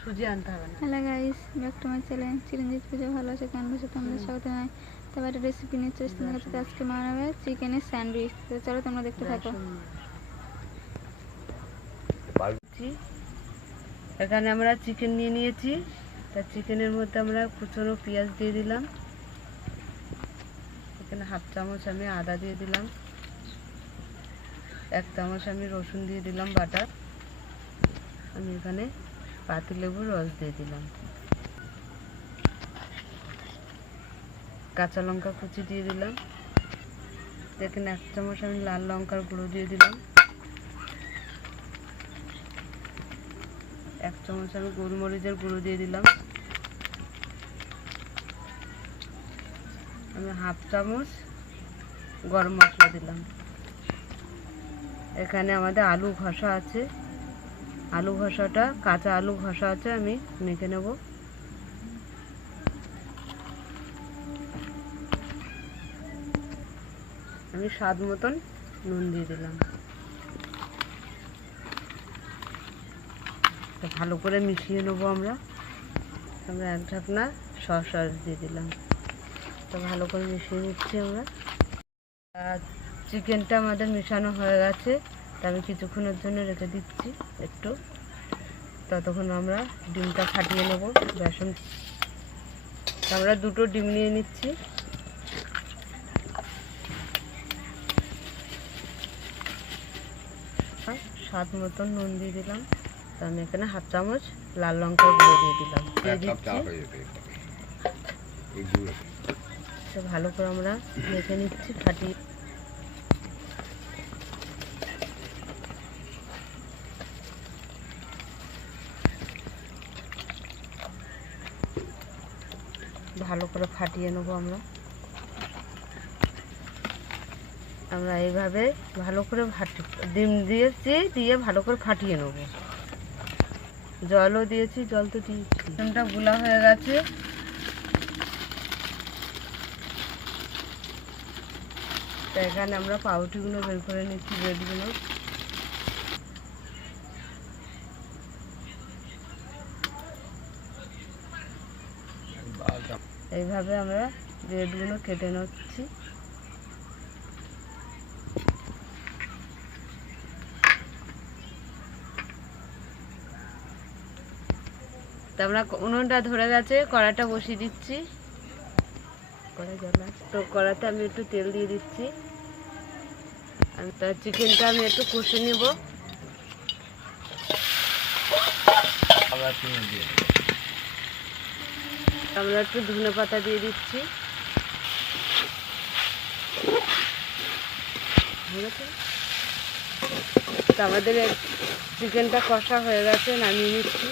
সুজি আনতে হবে না। Hello guys, back to my channel Chiranjit পুজো। ভালো আছে কেন বসে তোমাদের স্বাগত জানাই। তবে একটা রেসিপি নিয়ে চলে এসেছি তোমাদের কাছে। আজকে বানাবে চিকেনের স্যান্ডউইচ। তো চলো তোমরা দেখতে থাকো। এখানে আমরা চিকেন নিয়ে নিয়েছি। তা চিকেনের মধ্যে আমরা কুচনো পেঁয়াজ দিয়ে দিলাম। এখানে হাফ চামচ আমি আদা দিয়ে দিলাম, 1 চামচ আমি রসুন দিয়ে দিলাম বাটা। আমি এখানে পাতিলেবুর রস দিয়ে দিলাম, কাঁচা লঙ্কা কুচি দিয়ে দিলাম। এখানে 1 চামচ আমি লাল লঙ্কার গুঁড়ো দিয়ে দিলাম, 1 চামচ আমি গোলমরিচের গুঁড়ো দিয়ে দিলাম। আমি হাফ চামচ গরম মশলা দিলাম। এখানে আমাদের আলু ঘষা আছে, আলু ঘষাটা কাঁচা আলু ঘষা আছে, আমি মেখে নেব। আমি স্বাদ মতন নুন দিয়ে দিলাম। ভালো করে মিশিয়ে নেবো আমরা। 1 ঢাকনা সস দিয়ে দিলাম। তো ভালো করে মিশিয়ে নিচ্ছি আমরা। চিকেনটা আমাদের মেশানো হয়ে গেছে, তা আমি কিছুক্ষণের জন্য রেখে দিচ্ছি একটু। ততক্ষণ আমরা ডিমটা ফাটিয়ে নেব। বেসন আমরা 2টো ডিম নিয়ে নিচ্ছি। স্বাদ মতন নুন দিয়ে দিলাম। তো আমি এখানে হাফ চামচ লাল লঙ্কার গুঁড়ো দিয়ে দিলাম। তো ভালো করে আমরা মেখে নিচ্ছি, ফাটিয়ে। ভালো করে ফাটিয়ে নেব আমরা। আমরা এইভাবে ভালো করে ডিম দিয়েছি, দিয়ে ভালো করে ফাটিয়ে নেব। জলও দিয়েছি, জল তো দিয়েছি। ডিমটা গুলা হয়ে গেছে। তো এখানে আমরা পাউরুটিগুলো বের করে নিচ্ছি, ব্রেডগুলো। এইভাবে আমরা ব্রেডগুলো কেটে নিচ্ছি। তো আমরা উনুনটা ধরে গেছে, কড়াটা বসিয়ে দিচ্ছি। কড়াই জ্বালা, তো কড়াতে আমি একটু তেল দিয়ে দিচ্ছি। আমি তার চিকেনটা আমি একটু কষে নেব। আমরা একটু ধনে পাতা দিয়ে দিচ্ছি। তো আমাদের চিকেনটা কষা হয়ে গেছে, নামিয়ে নিচ্ছি।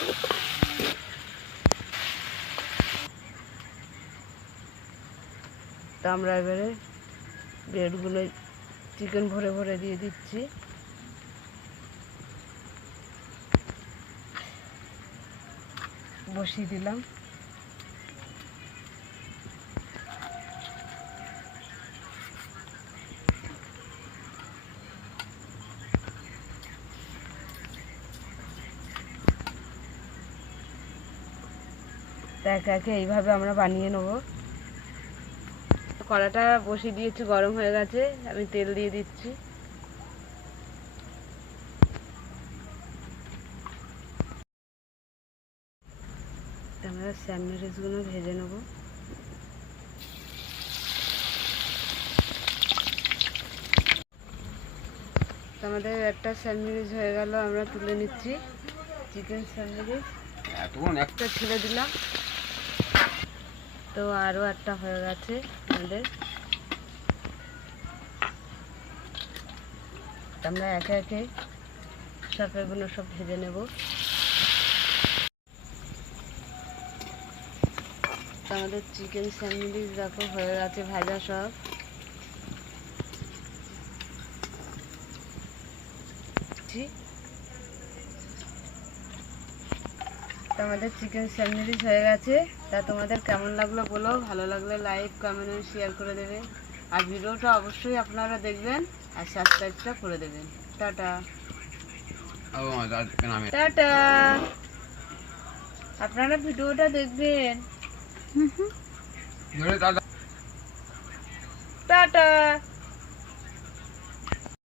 তো আমরা এবারে ব্রেডগুলো চিকেন ভরে ভরে দিয়ে দিচ্ছি। বসিয়ে দিলাম। একে একে এইভাবে আমরা বানিয়ে নেব। কড়াটা বসিয়ে দিয়েছি, গরম হয়ে গেছে। আমি তেল দিয়ে দিচ্ছি। আমরা স্যান্ডউইচগুলো ভেজে নেব। আমাদের একটা স্যান্ডউইচ হয়ে গেল, আমরা তুলে নিচ্ছি। চিকেন স্যান্ডউইচ একটা ছেড়ে দিলাম। তো আরও একটা হয়ে গেছে আমাদের। আমরা একে একে সব এগুলো সব ভেজে নেব। আমাদের চিকেন স্যান্ডউইচ দেখো হয়ে গেছে ভাজা সব। আমাদের চিকেন স্যান্ডউইচ হয়ে গেছে। তা তোমাদের কেমন লাগলো বলো, ভালো লাগলে লাইক কমেন্ট শেয়ার করে দেবে। আর ভিডিওটা অবশ্যই আপনারা দেখবেন আর সাবস্ক্রাইবটা করে দেবেন। Tata tata. আপনারা ভিডিওটা দেখবেন। ধরে দাদা টাটা।